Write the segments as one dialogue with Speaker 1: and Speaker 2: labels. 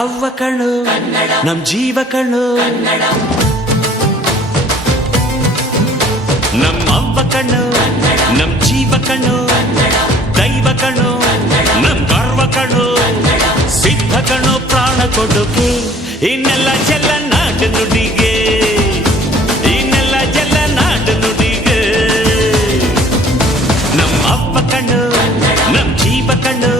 Speaker 1: ಅವ್ವ ಕಣ್ಣು, ನಮ್ ಜೀವ ಕಣ್ಣು. ನಮ್ ಅವ್ವ ಕಣ್ಣು, ನಮ್ ಜೀವ ಕಣ್ಣು. ದೈವ ಕಣ್ಣು, ನಮ್ ಗರ್ವ ಕಣ್ಣು. ಸಿದ್ಧ ಕಣ್ಣು, ಪ್ರಾಣ ಕೊಡುಗೆ. ಇನ್ನೆಲ್ಲ ಚೆಲ್ಲ ನಾಟ ನುಡಿಗೆ. ಇನ್ನೆಲ್ಲ ಚೆಲ್ಲ ನಾಟ ನುಡಿಗೆ. ನಮ್ ಅವ್ವ ಕಣ್ಣು, ನಮ್ ಜೀವ ಕಣ್ಣು.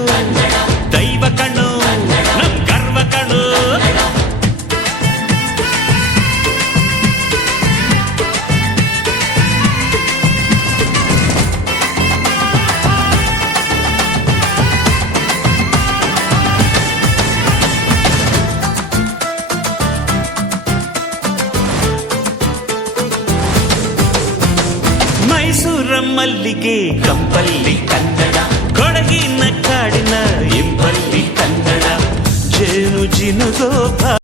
Speaker 1: ಮೈಸೂರ ಮಲ್ಲಿಗೆ ಕಂಪಲ್ಲಿ ಕನ್ನಡ ಕೊಡಗಿನ ಕಾಡಿನ ಇಂಪಲ್ಲಿ ಕನ್ನಡ ಜೇನು ಜಿನುಗೋ